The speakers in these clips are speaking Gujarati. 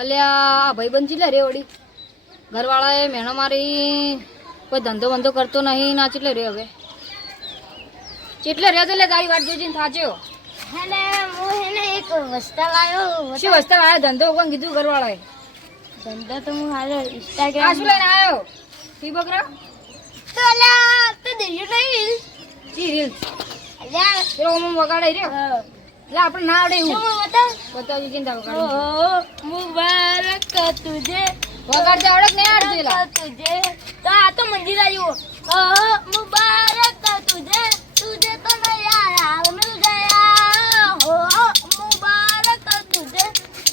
અલ્યા ભાઈબંધ ચીલે રે વળી? ઘરવાળાએ મેણો મારી કોઈ ધંધો બંધો કરતો નહીં ના ચીટલે રે હવે. ચીટલે રે તો લે તારી વાત જોઈને થાચ્યો હેને હું હેને એક વસ્તા લાયો શું વસ્તા આવ્યો ધંધો કોણ કીધું ઘરવાળાએ? ધંધો તો હું હાલ આ ઇન્સ્ટાગ્રામ શું લઈને આવ્યો ટી બકરા? તો અલ્યા તો દેજો નહીં સી રીલ અલ્યા પેલો ઓમ વગાડે રહ્યો? એટલે આપણે ના આવડે એવું. બતાવજો ચિંતા વગાડી મુબારક તુજે. વગાડતા આવડે નહીં આવડતું એલા તુજે. તો આ તો મંદિર આવ્યો. ઓહો મુબારક તુજે. તુજે તો નયા હાલ મિલ ગયા હો મુબારક તુજે.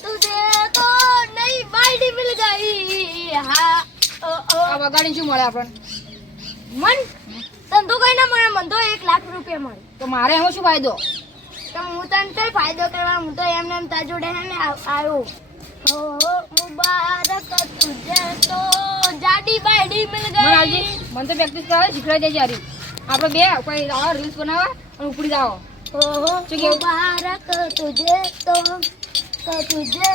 તુજે તો નઈ બાઈડી મિલ ગઈ. હા ઓ ઓ આ વગાડી શું મળે આપણને? મન? ધંધો કઈ ના મળે મન તો એક લાખ રૂપિયા મળે. તો મારે એમાં શું ફાયદો? તો હું તને કઈ ફાયદો કરવા હું તો એમને એમ તાર જોડે હે ને આવ- આવ્યો હો મુબારક તુજે તો. જાડી બાડી મિલ ગઈ. મને તો પ્રેક્ટિસ કરાવે શીખવાડી દેજે હારી. આપણે બે કોઈ આવા રીલ્સ બનાવવા અને ઉપડી જાઓ. ઓહો? મુબારક તુજે તો. તો તુજે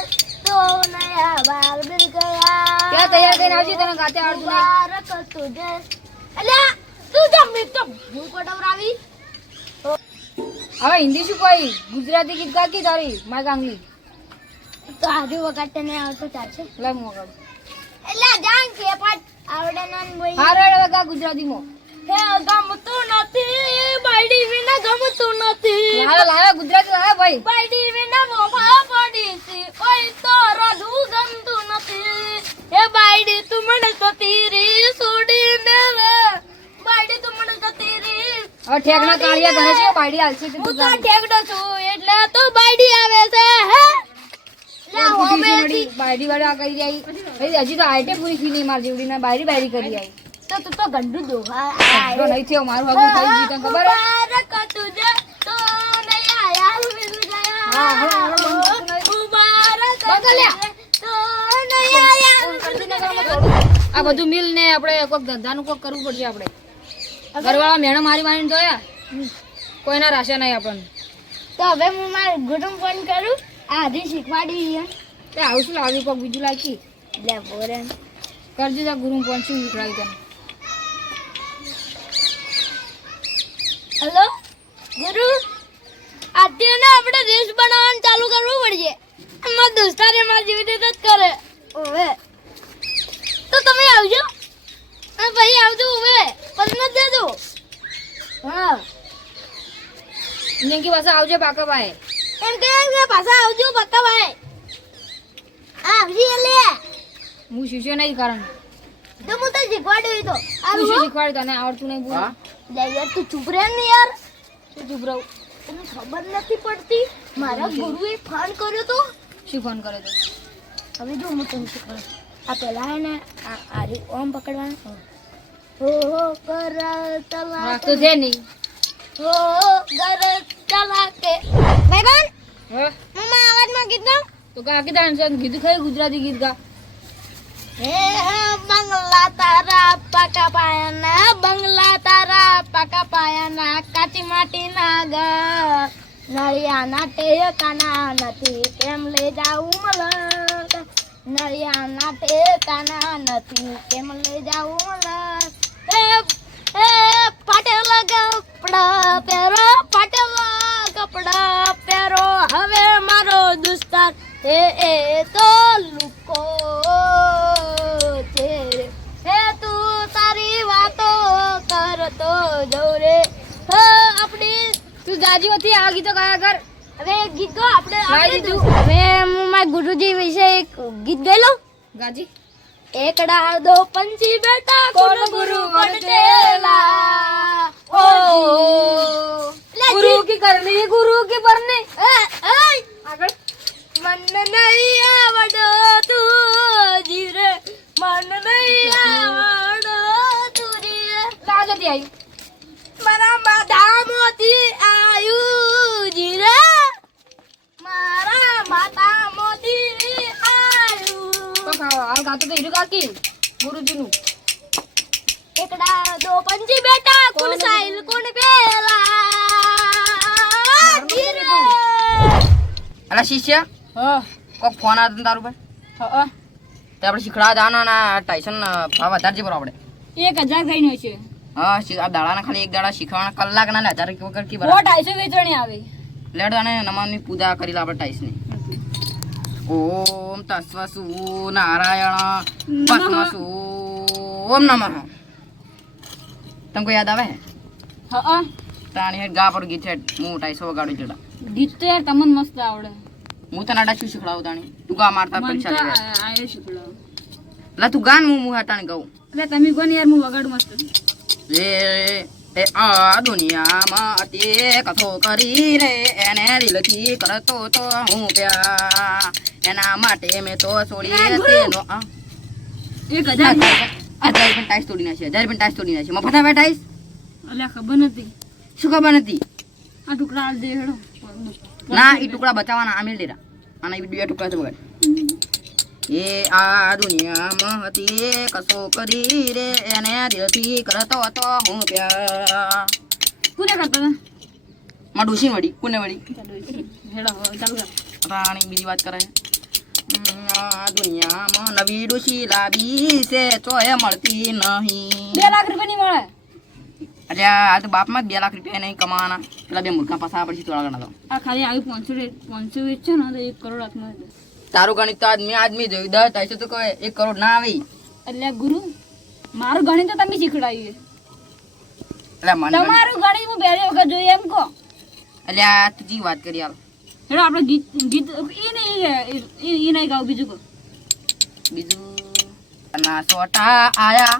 તો નયા બાલ મિલ ગયા. ત્યાં તૈયાર થઈને આવજે તને ગાતે આવડતું નહીં. મુબારક તુજે. અલ્યા તું જમ તો હું પટવરાવી હવે હિન્દી શું કોઈ ગુજરાતી ગીત ગાતી તારી? માય ગાંગલી તો આજે વખત તને આવતું ચાલશે લે મો વગાડું. એટલે જાણ કે પણ આવડે ના બોલ હા વગા ગુજરાતીમાં. હે ગમતું નથી બાયડી વિના ગમતું નથી. લાવે લાવે ગુજરાતી લાવે ભાઈ. બાયડી વિના મોભા પડી છે કોઈ તો રધુ ગમતું નથી. હે બાયડી તું મને જતી રી છોડીને રે બાયડી તું મને જતી રી હવે ઠેકના કાળિયા ઘરે છે બાયડી તે હું તું ઠેકડો છું એટલે તો બાયડી આવે છે હે? બાયડી વાળી કરી આવી હજી તો આઈટે પૂરી થઈ નહીં મારી જેવડી ના બાયડી બાયડી કરી આવી તો તું તો ગંડુ દો તો નહીં થયો મારું હગું થઈ ગયું તને ખબર આ બધું મિલ ને આપણે કોઈક ધંધાનું કોઈક કરવું પડશે આપણે. ઘરવાળા મેણો મારી મારીને જોયા? કોઈના રાશે નહીં આપણને. તો હવે હું મારું ગુરુ ફોન કરું. આ હજી શીખવાડી તે આવું શું લાવી પગ બીજું લાગી લે બોરે કરજો જા ગુરુ ફોન શું શીખવાડી તને. હલો? ગુરુ? અત્યારે આપણે રીલ્સ બનાવવાનું ચાલુ કરવું પડશે. મારા દોસ્તારે મારા જેવી રીતે જ કરે. ઓવે. તો તમે આવજો. અને પછી આવજો ઓવે પછી જ દેજો. હા. ને કે પાછા આવજે પાકા ભાઈ એમ કે કે પાછા આવજો પક્કા ભાઈ આવજી લે. હું શીખ્યો નહીં કારણ. તો હું તો શીખવાડ્યું તો. આવું શું શીખવાડ્યું તને? આવડતું નહીં બોલ. યાર તું ચૂપ રહે ને યાર. તું ચૂપ રહું? તને ખબર નથી પડતી? મારા ગુરુએ ફોન કર્યો તો. શું ફોન કર્યો તો? હવે જો હું તને શીખવાડું. આ પેલા હે ને આ આરી ઓમ પકડવાનું. હો. હો કર તલા તો છે નહીં હો કર તલા કે ભાઈબંધ હવે મમ્મા અવાજમાં ગીત ગાવ તો કાકી તાણ ગીત ખાઈ ગુજરાતી ગીત ગા? હે બંગલા તારા પાકા પાયાના બંગલા તારા પાકા પાયાના કાચી માટીના ગા નળિયાના ટેકાના નથી કેમ લઈ જાઉં મલક નળિયાના ટેકાના નથી. કેમ લઈ જાઉં હે પાટેલા કપડા પહેરો, પાટેલા કપડા પહેરો. હવે મારો દુસ્તાર એ તો લુકો છે. હે, તું તારી વાતો કરતો જોરે. હે, આપણી તું હતી આ ગીતો ગાયા કર. ગીત ગો આપણે ગાઈ દીધું. હવે હું મારા ગુરુજી વિશે એક ગીત ગાઈ લઉં. ગાજી. એકડા દો પંછી બેટા કોણ ગુરુ પડતેલા ઓ ગુરુ કી કરની ગુરુ કી પરની? આગળ. મન નહીં આવડો તું જીરે મન નહીં આવડો તું જીરે લા જતી આવી મારા માથામાંથી આયુ જીરે મારા માથામાંથી આયુ તો ખાવા હાલ ગાતો તો હીરું કાકી ગુરુજીનું. એકડા દો પંજી બેટા કોણ સાઈલ કોણ પેલા અલા શિષ્ય હા. કોક ફોન આ ને તારું ભાઈ હા. તે આપણે શીખડા દાના ના આ ટાઈસન ભાવ વધારે છે બરો આપણે. એક હજાર કઈ છે. હા શી- આ દાડાના ખાલી એક દાડા શીખવાના કલાકના ને હજાર વગર કી બરાબર. ઓ ઢાઈસો વેચણી આવે. લેડ અને નમાની પૂજા કરી લે આપણે ટાઈસની ઓમ તસ્વસુ નારાયણ. ભસ્મસુ ઓમ નમઃ. તમને યાદ આવે? હા તાણી હેડ ગા પર ગીત હેડ હું ટાઈસો વગાડું જડા. ગીત તો યાર તમને મસ્ત આવડે. હું તને આડા શું શીખડાવું તાણી? તું ગા મારતા પરીક્ષા આ- આયો શીખડાવો. લા તું ગાન હું હું હટાણી ગાઉં. એટલે તમે કોને યાર હું વગાડું મસ્ત. રે એ આ દુનિયામાં તે કથો કરી રે એને દિલથી કરતો તો હું પ્યા. એના માટે મેં તો છોડી તેનો એક હજાર હજાર પણ ટાઈસ તોડી નાખી હજાર પણ ટાઈસ તોડી નાખી. મફત આવે ટાઈસ અલ્યા ખબર નથી. શું ખબર નથી? આ ટુકડા દે હેડો ના એ ટુકડા બચાવવાના આમેલ ડેરા. આના એ બે ટુકડા છે બગાડ એ આ દુનિયામાં હતી કસો કરી રે એને દિલથી કરતો હતો હું પ્યાર. કોને કરતો માં ડોસી વળી? કોને કર. રાણી બીજી વાત કરે આ દુનિયામાં નવી ડોસી લાવી છે તો એ મળતી નહીં. બે લાખ રૂપિયા ની મળે? એટલે આ તો બાપમાં બે લાખ રૂપિયા નહીં કમાવાના. પેલા બે મૂર્ખા પાછા પડશે થોડા ઘણા તો આ ખાલી આવી પાંચસો વેચ છે ને તો એક કરોડ હાથમાં. તારું ગણિત તો આદમી આદમી જોયું. દસ થાય તો કહે એક કરોડ ના આવી. એટલે ગુરુ મારું ગણિત તો તમે શીખડાવ્યું એટલે મને તમારું ગણિત હું પહેલી વખત જોયું એમ કહો. એટલે આ તુજી વાત કરી હાલ. હેડો આપણે ગીત ગીત એ નહીં એ નહીં ગાવ બીજું કહો. બીજું ના સોટા આયા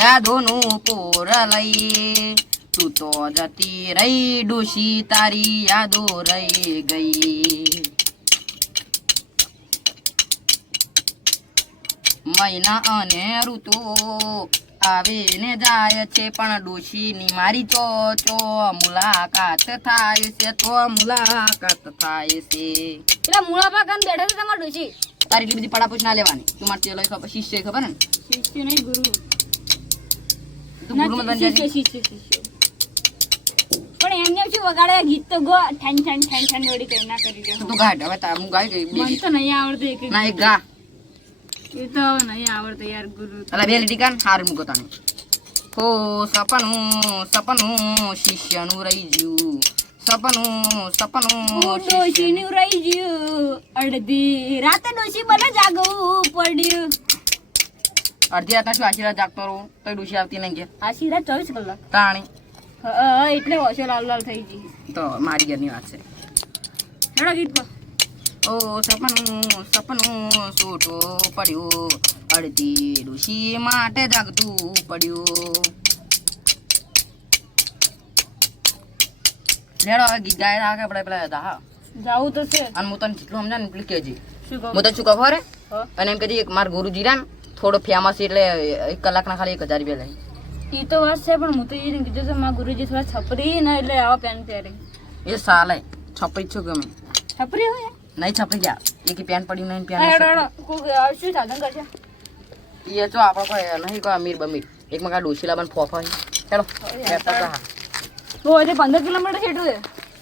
યાદોનું પોર લઈ. તું તો જતી રહી ડોશી તારી યાદો રહી ગઈ. મહિના અને ઋતુ આવીને જાય છે પણ ડોશીની મારી ચો ચો મુલાકાત થાય છે તો મુલાકાત થાય છે. એટલે મૂળા પાકન બેઠા છે તમારા ડોશી? તારી એટલી બધી પડાપૂછ ના લેવાની. તું મારે ચેલો ખબર શિષ્ય ખબર ને? શિષ્ય નહીં ગુરુ. તું ના, ગુરુમાં બની જાય શિષ્ય શિષ્ય. પણ એમને શું વગાડે? ગીત તો ગો ઠન ઠન ઠન ઠન વળી કઈ ના કરી દે તું ગાય હવે તાર હું ગાઈ ગઈ મને તો નહીં આવડતું એક ના એક ગા. એ તો નહીં આવડતું યાર ગુરુ. અલા બે લીટી કાન હાર મૂકો તને. હો સપનું સપનું શિષ્યનું રહી ગયું. સપનું સપનું ડોશી શિષ્યનું. નું રહી ગયું. અડધી રાતે ડોશી બને જાગવું પડ્યું. અડધી રાતના શું આશીર્વાદ જાગતો રહું? તો ડુસી આવતી નહીં કે. આશીર્વાદ ચોવીસ કલાક. તાણી. એટલે ઓછો લાલ લાલ થઈ ગઈ. તો મારી ઘરની વાત છે. હેડો ગીત પર ઓ સપનું સપનું છૂટો પડ્યો. અડધી ઋષિ માટે જાગતું પડ્યું. લેડો ગીત ગાય રાખે આપણે પેલા દા જાવું તો છે. અને હું તને જેટલું સમજાય ને એટલું કહેજે. કહું? હું તને શું કહું ખબર? અને એમ કહેજે મારા ગુરુજી રહ્યા થોડો ફેમસ એટલે એક કલાકના ખાલી એક હજાર રૂપિયા લઈ. એ તો વાત છે પણ હું તો એ કીધું છે મારા ગુરુજી થોડા છપરી ને એટલે આવા પેન પહેરે એ સાલે છપરી છું ગમે છપરી હોય? નહીં છપી ગયા. એક પેન પડી નહીં પેન શું સાધન કરશે એ તો આપણે કોઈ નહીં કોઈ અમીર બમીર. એક માં ડોસીલા બન ફોફા ચાલો તો હજી પંદર કિલોમીટર છેટું છે?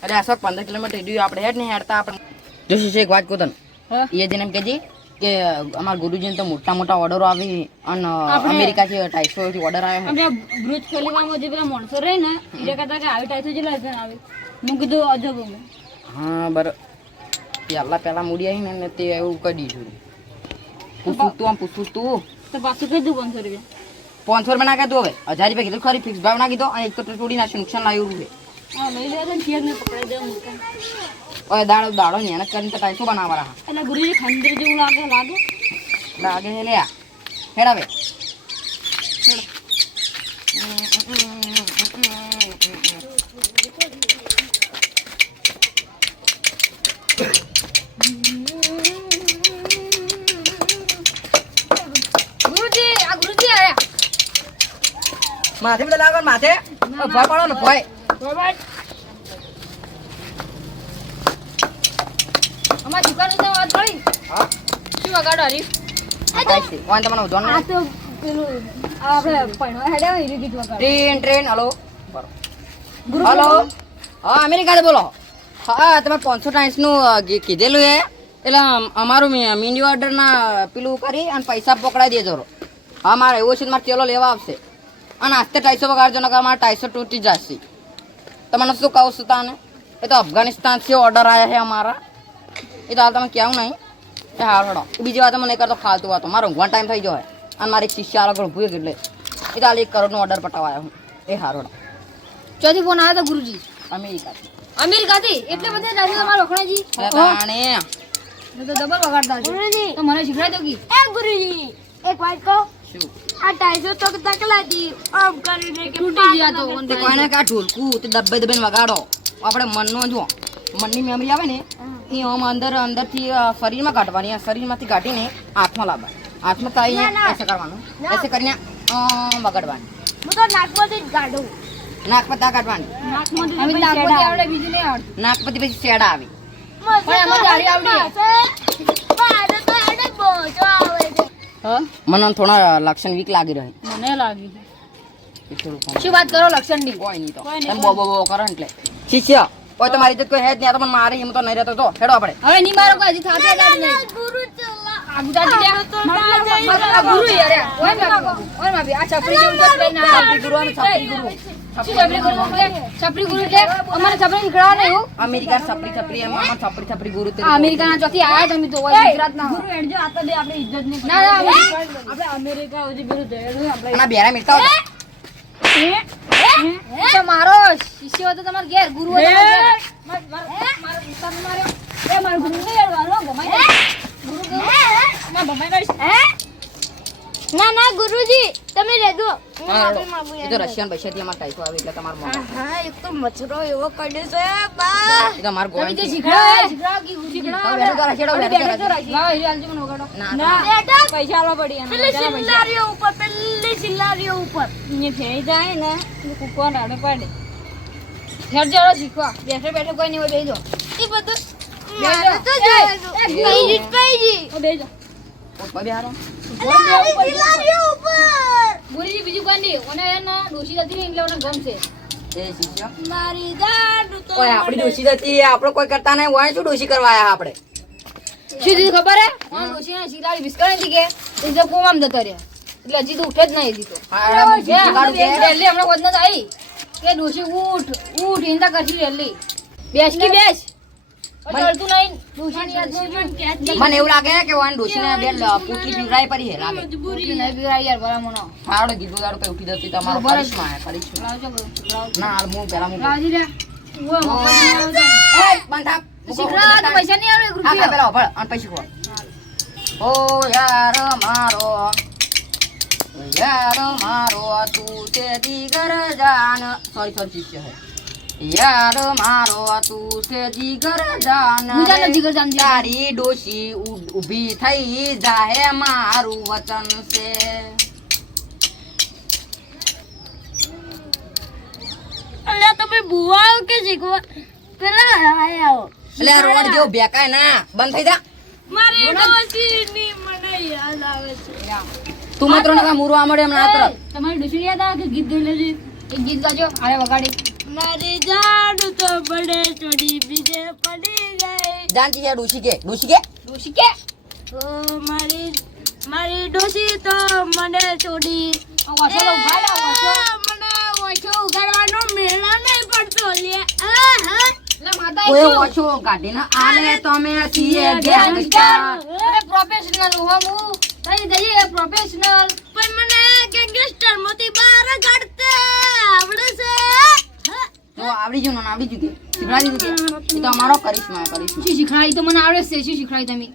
અરે આ પંદર કિલોમીટર હેડ્યું. આપણે હેડ નહીં હેડતા આપણે જોશી છે એક વાત કહું તને. એ જેને એમ કહેજે કે અમારા ગુરુજીને તો મોટા મોટા ઓર્ડરો આવી અને અમેરિકાથી ઢાઈસો થી ઓર્ડર આવ્યો આપણે બ્રુજ ખલીફામાં જે પેલા માણસો રહે ને એ કહેતા કે આવી ટાઈસો જેટલા આવી. હું કીધું અજબ હા બર પહેલા પેલા મૂડી આવી ને તે એવું કરી દીધું. પૂછું તું આમ પૂછું તું. તો પાછું કીધું પાંચસો રૂપિયા. પાંચસો રૂપિયા ના કીધું હવે. હજાર રૂપિયા કીધું ખરી ફિક્સ ભાવ નાખી દો અને એક તો તોડી નાખ્યું નુકસાન લાવ્યું ને ને મૂકા હવે દાડો દાડો મહેનત કરીને તો ટાઈસો બનાવવાના? એટલે ગુરુજી ખંદર જેવું લાગે લાગે? લાગે લે આ હેડ હવે ગુરુજી આ ગુરુજી આયા માથે બધા લાગો માથે. ભય પડો ને ભય. બરાબર અમાર દુકાનની વાત પડી. હા? શું વગાડો હરીફ આઈ વાન તમને ઉધોન આ તો પેલું આપણે પૈણવા હેડે હોય ગીત વગાડો. Train train hello. હલો. હા અમેરિકાથી બોલો. હા તમે પાંચસો ટાઈમ્સનું કીધેલું એ એટલે અમારું મી- મીની ઓર્ડરના પેલું કરી અને પૈસા પકડાઈ દેજો. હા મારે એવું છે મારે ચેલો લેવા આવશે. અને આસ્તે ટાઈસો વગાડજો નકર મારા ટાઈસો તૂટી જશે. તમને શું કહું છું તાને? એ તો અફઘાનિસ્તાનથી ઓર્ડર આવ્યા છે અમારા. એ તો હાલ તમે કહેવું નહીં? એ હાર હડો. બીજી વાત મને નહીં કરતો ફાલતુ વાતો. મારો ઊંઘવાનો ટાઈમ થઈ ગયો હોય અને મારે એક શિષ્ય આગળ ઊભું એટલે એ તો હાલ એક કરોડનો ઓર્ડર પટાવાયો હું. એ હાર હડો. ચોથી ફોન આવ્યો તો ગુરુજી. અમેરિકાથી. અમેરિકાથી? એટલે બધે જાય તમારો ઓખણાજી એટલે તો ડબલ વગાડતા છે ગુરુજી. તો મને શીખડાઈ દો કી. એ ગુરુજી એક વાત કહો? શું? આ ટાઈસો તો તકલાજી આમ કરીને કે તૂટી ગયા તો તે કોઈને કા ઢોલકું તે દબ્બે દબ્બે વગાડો. આપણે મનનો જો મનની મેમરી આવે ને એ આમ અંદર અંદરથી શરીરમાં કાઢવાની શરીરમાંથી કાઢીને હાથમાં લાવવાની. હાથમાં તો ના, ના. એસે કરવાનું. એસે કરીને આમ વગાડવાની. હું તો નાકમાંથી જ કાઢું. નાક કાઢવાની. અમે લાગવતી આવડે બીજું નહીં આવડતું. નાક પરથી પછી શેડા આવે. પણ એમાં આવડી આવે મને થોડા લક્ષણ વીક લાગી રહે. મને લાગી. શું વાત કરો લક્ષણની કોઈ નહીં તો. એમ બો બો બો કરો એટલે. શિષ્ય કોઈ તમારી ઇજ્જત કોઈ હે જ નહીં. આ તો મને મારે એમ તો નહીં રહેતો. તો હેડો આપણે. હવે નહીં મારો કોઈ હજી થાકે દાડી નહીં. ગુરુ ગુરુ યાર. ઓય ઓય આ છપરી જેવું તો ના ગુરુ અને છપરી ગુરુ. છપરી ગુરુ એટલે છપરી ગુરુ એટલે અમારે છપરી શીખડાવવા નહીં અમેરિકા છપરી છપરી એમ છપરી છપરી ગુરુ તે આ ચોથી આયા તમે તો ઓય ગુજરાતના. ગુરુ હેડજો આ તો બે આપણે ઇજ્જત નહીં ના ના આપણે અમેરિકા સુધી વિરુદ્ધ હેડવું આપણે અને બેરા મિલતા હોય. મારો શિષ્ય હતો તમારો ઘેર ગુરુ. માર- માર- મારો ઉસ્તાદ માર્યો. એ મારો ગુરુ ગુરુ. ભમાઈ ગઈશ. ના ના ગુરુજી તમે. માંગુ એ તો રશિયન પૈસાથી અમારે ટાઈસો આવે એટલે તમાર મોંઘા. હા એક તો મચરો એવો કડે છે બા એ તો અમારે તમે ગોળાની જે ચીજ. શીખડાવે, શીખડાવો કે હવે બેઠો હેડો, હવે બેઠો. રાખી. લાવો, હીરી આલજો મને ઓગાડો ના, ના. બેટા પૈસા આલવા પડી એના. પેલી જરા સિલ્લારીઓ ઉપર પેલી સિલ્લારીઓ ઉપર ને ભેઈ જાય ને કૂકવા રાડે પાડે હેડ જાડો શીખવા બેઠે બેઠે કોઈ નહીં હોય બેજો. એ બધું બેજો મારે તો. જવાનું. એ, એ, પૈજી બેજો. ઉપર. ઉપર બીજું ઓને એના ડોશી એટલે ઓને ડોશી કોઈ કરતા નહીં. હોય શું ડોશી કરવા આયા આપણે? શું થયું ખબર હે? ઓન ડોશી ના શિલાડી બિસ્કટ હતી કે? જતો રહ્યા. એટલે હજી તો ઉઠે જ નહીં હજી તો. રેલી હમણાં વધનો તો આવી. કે ડોશી ઉઠ ઉઠ ઇંદા કરશી રેલી. બેસ કે બેસ? મને- એવું લાગે કે ઓન ડોશીને બે પૂટી પીવડાવી પડી હે લાગે. નહીં પીવડાય યાર મોનો કઈ ઉઠી જતી તમારો. કરિશ્મા હે. લાવજો ના હાલ હું પેલા હું રાજી રે આવતો. એ, બંધ. તો પૈસા નહીં આવે હા, પેલા ભળ અન પૈસા ખો ઓ યાર મારો. યાર મારો તું તે દીગર જાન સોરી સોરી શિષ્ય હે યાર મારો તું છે જીગર જાન જાનો જીગર જાન જીગર. તારી ડોશી ઉ- ઊભી થઈ જાહે મારું વચન છે. અલ્યા તમે ભૂવાઓ કે શીખવા પેલા આયા એટલે આ રોડ જેવો બેકાય ના. બંધ થઈ જા. મારી ડોશીની મને યાદ આવે છે. તું માત્ર ને કાં મૂરવા મળે એમ ના તરત તમારી ડોશી યાદ આવે કે ગીત ગાઈ લેજે? એક ગીત ગાજો આરે વગાડી. મારી જાડુ તો બડે ચોડી બીજે પડી ગઈ જાનજી છે ડોશી કે ડોશી કે ડોશી કે ઓ મારી મારી તો મને છોડી ઉઘાડો. મને ઓછો મેળા નહીં પડતો લે આ, હા. કોઈ આલે તમે છીએ ગેંગસ્ટર. ગેંગસ્ટર અરે પ્રોફેશનલ હું હું થઈ જઈએ પ્રોફેશનલ પણ મને ગેંગસ્ટરમાંથી બહાર કાઢતે આવડે છે. તો આવડી ગયું ને આવડી ગયું કે શીખડાવી દીધું કે એ તો અમારો કરિશ્મા કરિશ્મા શું શીખડાય તો મને આવડે છે શું શીખડાય તમે?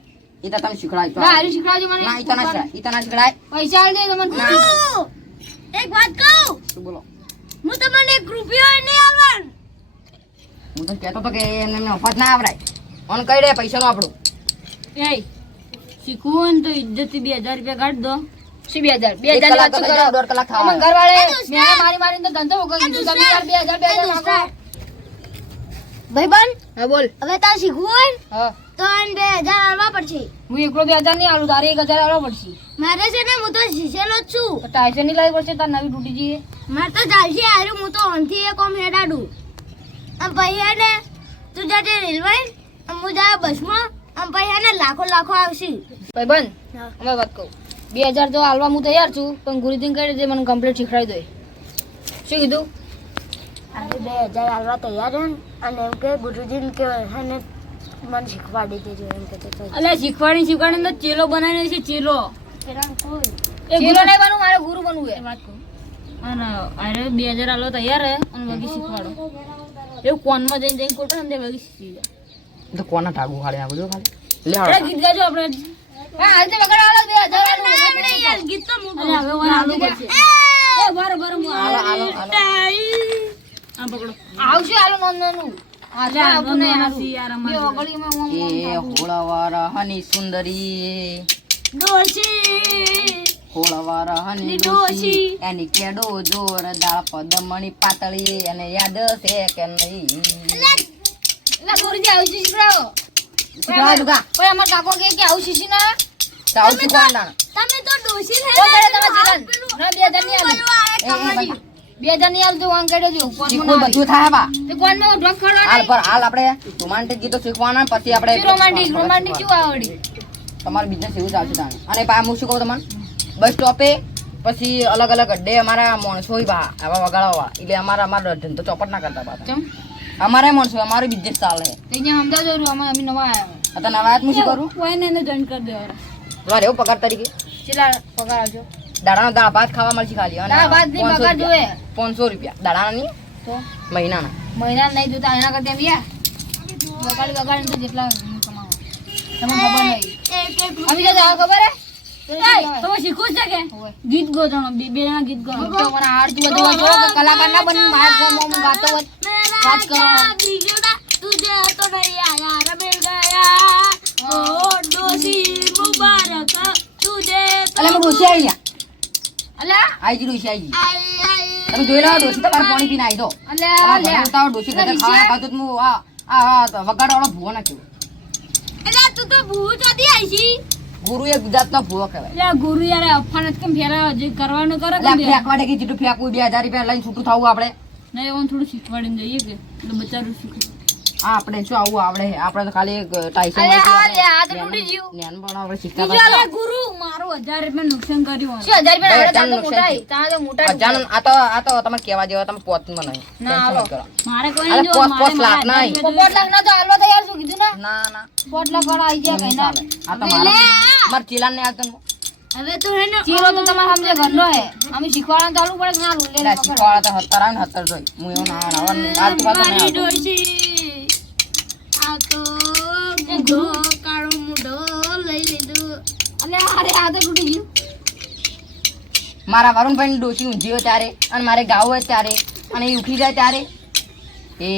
એ તો તમે શીખડાવી તો ના હારી મને. ના એ તો ના શીખડાય એ તો ના શીખડાય. પૈસા આલ દે તો મને. હું એક વાત કહું? શું બોલો? હું તમને એક રૂપિયો નહીં આલવાનું. હું તો કહેતો તો કે એમને એમને મફત ના આવડાય. ઓન કહી દે પૈસાનું આપણું. એ શીખવું હોય ને તો ઇજ્જતથી બે હજાર રૂપિયા કાઢ દો. શું બે હજાર? બે હજાર કલાક તો દોઢ કલાક થવા અમન ઘરવાળે એ મારી મારીને ધંધો કરી દીધો તમે યાર બે હજાર બે હજાર માંગો ભાઈબંધ? હા બોલ. હવે તાર શીખવું હોય હા. તો એને બે હજાર આલવા પડશે. હું એકલો બે હજાર નહીં આલું તારે એક હજાર આલવા પડશે. મારે છે ને હું તો શીશેલો જ છું. ટાઈસો નહીં લાવી પડશે તાર નવી તૂટી જઈએ. મારે તો ચાલશે હારું હું તો ઓનથી એક ઓમ હેડાડું. આમ પછી હે ને તું જાતે રેલવે હું જાય બસમાં આમ પછી ને લાખો લાખો આવશે. ભાઈ બંધ અમે વાત કહું. બે હજાર તો હાલવા હું તૈયાર છું પણ ગુરુજીને કહી દે મને કમ્પ્લીટ શીખવાડી દે. શું કીધું? આજે બે હજાર હાલવા તૈયાર છે ને અને એમ કે ગુરુજીને કે મને શીખવાડી દેજો એમ કે તો શીખવાડી શીખવાડી તો ચેલો બનાવીને છે ચેલો. એ ગુરુ નહીં બનવું મારે ગુરુ બનવું એ વાત કહું અને અરે બે હજાર આલો તૈયાર હે અને વગી શીખવાડો. એવું કોનમાં જઈને જઈને કોટો ને વગી શીખી જાય. તો કોના ટાગુ ખાલી આ બધું ખાલી? લે આપણે ગીત ગાજો આપણે. હા આજે. ગીત તો અરે હવે આલુ પડશે એ! બાર બાર. આ પકડો. આવશે આલો ડોશી. એની કેડો જોરદાર પદમણી પાતળી. અને યાદ છે કે નહીં? અમાર કાકો કે કે આવું શીશી ના. તો તમે તો ડોસી ના બે બે કોણ બધું થાય બા તે કોણમાં ખડો હાલ પર હાલ આપણે રોમાન્ટિક ગીતો શીખવાના પછી આપણે રોમાન્ટિક રોમાન્ટિક શું આવડી? તમારો બિઝનેસ એવું ચાલશે તાણે. અને પા હું શું કહું તમને? બસ સ્ટોપે પછી અલગ અલગ અડ્ડે અમારા માણસો બા આવા વગાડવા એટલે અમારા અમારા ધંધો ચોપટ ના કરતા ચમ અમારે માણસો અમારો બિઝનેસ ચાલે. તે અહીંયા અમદાવાદ જરૂર અમે અમે નવા આવ્યા અત્યારે નવા આવ્યા હું શું કરું? કોઈને એને જોઈન કરી દેવા તમારે એવું પગાર તરીકે? ચેલા પગાર આવજો દાડાનો દાળ ભાત ખાવા મળશે ખાલી અને દાળ ભાત નહીં, પગાર રૂપિયા. જોઈએ. 500 રૂપિયા. દાડાના? નહીં તો? મહિનાના. મહિના નહીં જોતા એના કરતા એમ યાર વગાડી વગાડી તો જેટલા કમાવો. તમને ખબર નહીં. અમે જો ખબર હે? આઈ જી ડોસી આઈ જી તમે જોઈ લો ડોસી તમારે પાણી વગાડવાળો ભૂવો ના તું તો ભૂવો જોતી આવી છી. ગુરુ એ ગુજરાતનો ભૂવો કહેવાય. ગુરુ યાર અફાન જ કેમ ફેરા જે કરવાનું કરે ફેંકવા દે કે જેટલું ફેંકવું? બે હજાર રૂપિયા લઈને છૂટું થવું આપણે. નહીં એવું થોડું શીખવાડીને જઈએ કે બચારું શીખવું આ આપણે શું આવું આવડે આપણે તો ખાલી એક ટાઈસો અલ્યા હા લ્યા આ તો તૂટી ગયું જ્ઞાન પણ આપણે શીખતા હતા. ગુરુ મારો 1000 રૂપિયા નુકસાન કર્યું શું 1000 રૂપિયા આવડે તો મોટા તા તો મોટા જાન આ તો આ તો તમે કહેવા જેવા તમે પોતમાં નહીં ના, આવો. મારે કોઈ નહીં જોવાનું, પોસ લાખ નહીં. પોત લાખ ના તો આલવા તો યાર શું કીધું ના ના ના પોત લાખ વાળા આવી ગયા કઈ ના આ તો મારા મારા ચિલાન ને આવતું ને. હવે તો હે ને ચીરો તો તમારે સમજે ઘરનો હે અમે શીખવાડવાનું ચાલુ પડે ના લે એટલે શીખવાડા તો હત્તર ને હતર જોઈ હું એવું ના આવવાનું. આ તો પાછો ના મુઢો કાળો મુઢો લઈ લીધું અને મારે આ તો તૂટી ગયું મારા વરુણભાઈ ડોસી ઊંઘી હોય ત્યારે અને મારે ગાવું હોય ત્યારે અને એ ઉઠી જાય ત્યારે એ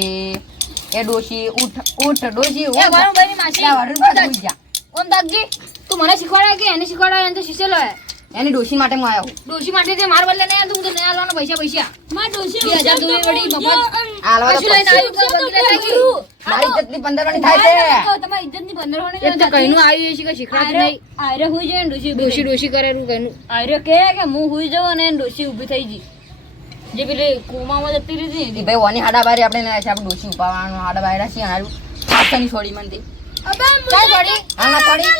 એ ડોસી ઉઠ ઉઠ ડોસી ઓ વરુણભાઈ માસી વરુણભાઈ ઉઠી જા ઓમ દાદજી તું મને શીખવાડે કે એને શીખવાડે એને તો શીખેલો હે એની ડોસી માટે હું આવ્યો ડોશી માટે તે માર બદલે નહીં તું તો નહીં આલવાનો પૈસા પૈસા મારા ડોશી બે હજાર દૂરી વળી મફત હાલવા તો કશું મારી ઇજ્જતની પંદરવાની થાય છે. તમારી ઇજ્જતની પંદર હોવાની એક તો કઈનું આવ્યું છે કે શીખવાડતું નહીં. આયરે હુઈ જાય ને ડોશી ડોશી ડોશી કરેલું કઈનું. આયરે કે કે હું હુઈ જાઉં અને ડોશી ઊભી થઈ ગઈ. જે પેલી કોમામાં જતી રહી હતી ભાઈ ઓની હાડા બારી આપણે ના છે આપણે ડોસી ઉપાડવાનું હાડા બાયરા છીએ હારું. પાછળની છોડી મનતી ચાલ છોડી હા છોડી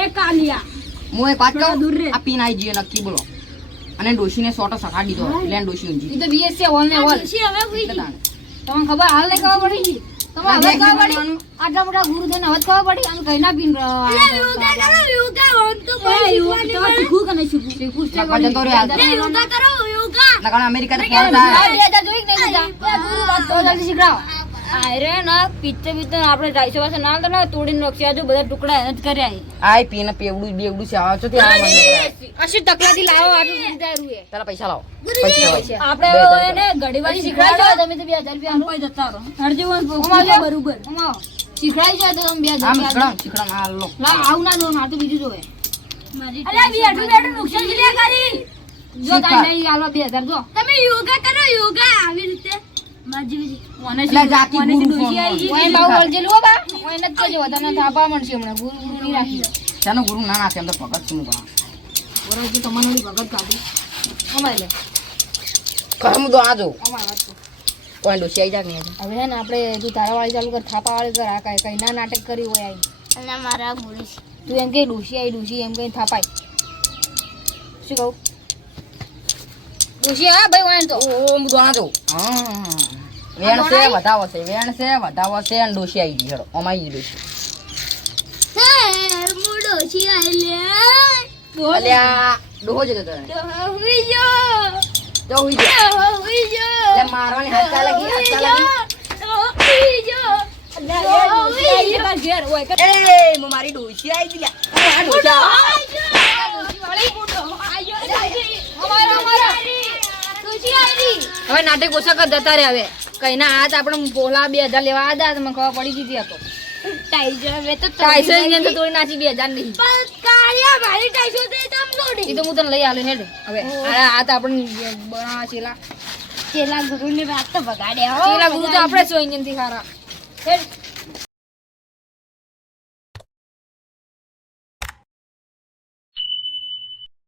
એ કાલિયા. હું એક વાત કહું? દૂર રે. આ પીન આઈ જઈએ નક્કી બોલો. અને ડોશીને સોટો સકાડી દીધો એટલે ડોશી ઊંઘી તો બીએસસી હોલ ને હોલ હવે. તમને ખબર હાલ નહીં ખબર પડી? તમે હવે ખબર પડી? આટલા મોટા ગુરુ થઈને હવે ખબર પડી? અને કઈ ના પીન યોગા કરો યોગા ઓમ તો એ એવું તમારે શીખવું કે નહીં શીખવું? શીખું છે નકર જતો રહ્યો હાલ તો. યોગા કરો યોગા નકર અમેરિકાથી બે ફોન થાય. હજાર જોઈ કે નહીં જોતા? ગુરુ વાત તો જલ્દી શીખડાવો. આયરે ના પિત્તે પિત્તે આપણે ઢાઈસો પાસે ના તો ના તોડીને નોખી આજુ બધા ટુકડા એને જ કર્યા આય પીને પેવડું બેવડું છે આવો છો તે આ મને અશી તકલાથી લાવો આટલું સુધાર્યું એ તારા પૈસા લાવો. પૈસા. આપણે એને ઘડી શીખડાઈ શીખવાડો તમે તો બે હજાર રૂપિયા કોઈ જતા રહો. હરજી વન બરોબર. શીખડાઈ જાય તો તમે બે હજાર આમ રૂપિયા શીખડાવો, શીખડાવો, લો. ના આવું ના લો મારે તો બીજું જોવે. અલ્યા બેઠું બેઠું નુકસાન કેટલા કરી? જો કાંઈ નહીં આલો 2000 જો. તમે યોગા કરો યોગા. આવી રીતે. માજી મને એટલે જાતિ મને ગુરુ ડોશી ફોન આવી ઓય બાવ વળજેલું હો બા? ઓય નથી કહેજો તને થાપા મળશે હમણાં ગુરુ ગુરુ નહીં રાખી શાનો ગુરુ? ના નાખે એમ તો ભગત છું હું ભણા. બરોબર તો તમને ભગત કાઢી. અમારે લે. ખરું તો આ જોઉં. અમારે વાત તો કોઈ ડોસી આવી જાય હવે હે ને આપણે તું તારા વાળી ચાલુ કર થાપા વાળી કર આ કઈ કઈ ના નાટક કરી હોય આઈ અને મારા બોલીશ તું એમ કે ડોસી આવી ડોસી એમ કઈ થાપાય. શું કહું? ડોસી હા ભાઈ તો હું દોણા જઉં હા. વેણ છે વધાવો છે વેણ છે વધાવો છે અને ડોસી આવી ગઈ હેડો અમાઈ ગઈ ડોસી હે મુડો છી આલે અલ્યા ડોહો જતો તને. તો હુઈ જો તો હુઈ જા હુઈ જો એટલે મારવાની હાથ ચાલે હાથ ચાલે હુઈ જો તો હુઈ જો ઘેર હોય કે એ મો મારી ડોસી આવી ગઈ લ્યા. ડોસી હવે નાટક ઓછા કર જતા રે હવે. કઈ ના હાથ આપણે બોલા બે હજાર લેવા આદા મને ખબર પડી ગઈ હતી આ તો. ટાઈસો ની અંદર તોડી નાખી બે હજાર એ તો હું તને લઈ આલું હેડ. હવે આ તો આપણે છેલા વાત તો બગાડ્યા હો છેલા ગુરુ તો આપણે હેડ.